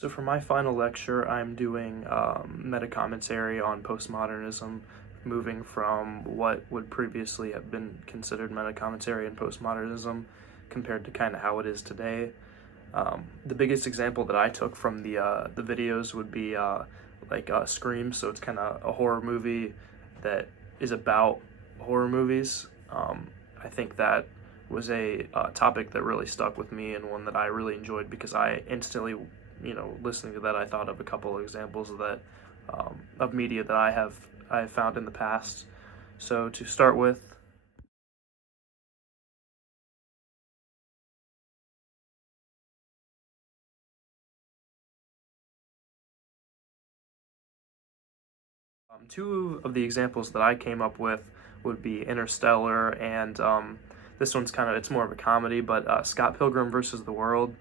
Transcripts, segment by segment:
So for my final lecture, I'm doing metacommentary on postmodernism, moving from what would previously have been considered metacommentary and postmodernism compared to kind of how it is today. The biggest example that I took from the videos would be Scream. So it's kind of a horror movie that is about horror movies. I think that was a topic that really stuck with me and one that I really enjoyed because I instantly, listening to that, I thought of a couple of examples of that, of media that I have found in the past. So to start with, two of the examples that I came up with would be Interstellar and this one's it's more of a comedy, but Scott Pilgrim versus the World.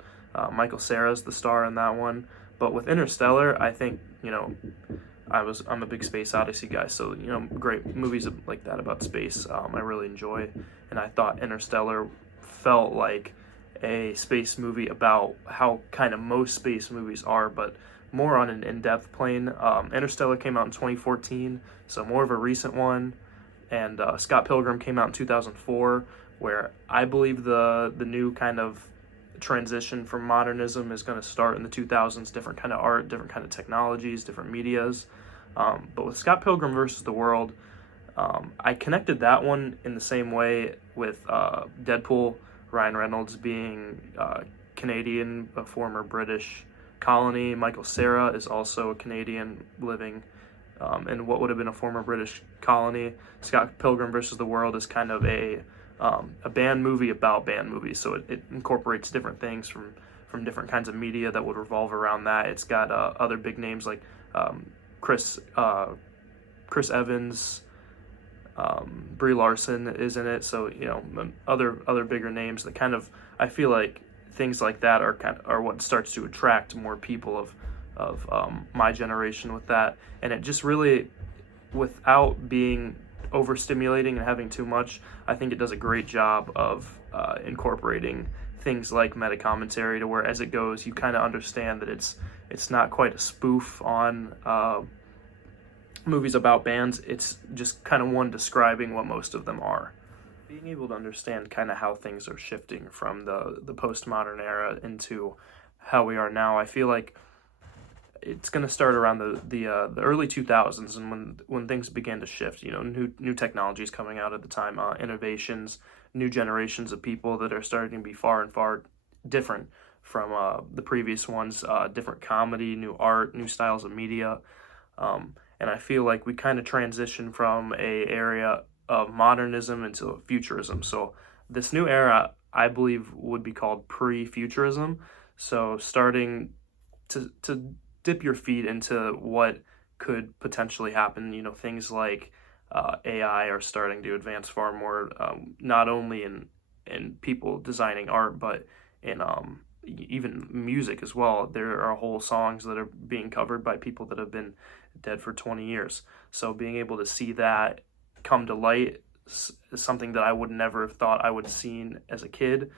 Michael Cera's the star in that one. But with Interstellar, I think, I'm a big Space Odyssey guy, so, great movies like that about space, I really enjoy. And I thought Interstellar felt like a space movie about how kind of most space movies are, but more on an in-depth plane. Interstellar came out in 2014, so more of a recent one, and Scott Pilgrim came out in 2004, where I believe the new kind of transition from modernism is going to start in the 2000s, different kind of art, different kind of technologies, different medias. But with Scott Pilgrim versus the World, I connected that one in the same way with Deadpool, Ryan Reynolds being Canadian, a former British colony. Michael Cera is also a Canadian living in what would have been a former British colony. Scott Pilgrim versus the World is kind of a band movie about band movies, so it incorporates different things from different kinds of media that would revolve around that. It's got other big names like Chris Evans, Brie Larson is in it, so other bigger names that I feel like things like that are what starts to attract more people of my generation with that, and it just really, without being overstimulating and having too much, I think it does a great job of incorporating things like meta-commentary to where as it goes, you kind of understand that it's not quite a spoof on movies about bands. It's just kind of one describing what most of them are. Being able to understand kind of how things are shifting from the postmodern era into how we are now, I feel like it's going to start around the early 2000s, and when things began to shift, new technologies coming out at the time, innovations, new generations of people that are starting to be far and far different from the previous ones, different comedy, new art, new styles of media, and I feel like we kind of transition from a area of modernism into futurism. So this new era, I believe, would be called pre-futurism. So starting to dip your feet into what could potentially happen. Things like AI are starting to advance far more, not only in people designing art, but in even music as well. There are whole songs that are being covered by people that have been dead for 20 years. So being able to see that come to light is something that I would never have thought I would have seen as a kid.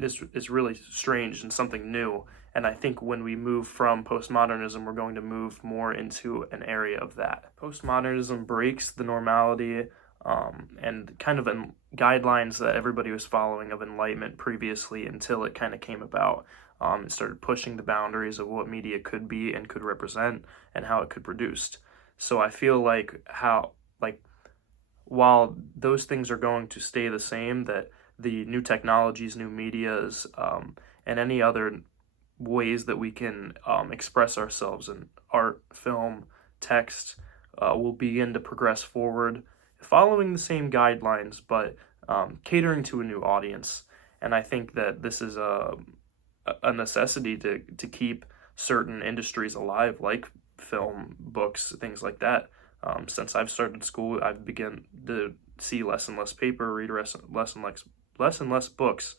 Is really strange and something new. And I think when we move from postmodernism, we're going to move more into an area of that. Postmodernism breaks the normality and kind of guidelines that everybody was following of enlightenment previously until it kind of came about. It started pushing the boundaries of what media could be and could represent and how it could produce. So I feel like while those things are going to stay the same, that the new technologies, new medias, and any other ways that we can express ourselves in art, film, text will begin to progress forward, following the same guidelines, but catering to a new audience. And I think that this is a necessity to keep certain industries alive, like film, books, things like that. Since I've started school, I've begun to see less and less paper, read less and less books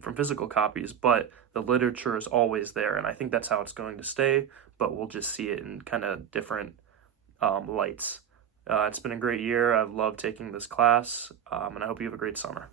from physical copies, but the literature is always there, and I think that's how it's going to stay, but we'll just see it in kind of different lights. It's been a great year. I've loved taking this class, and I hope you have a great summer.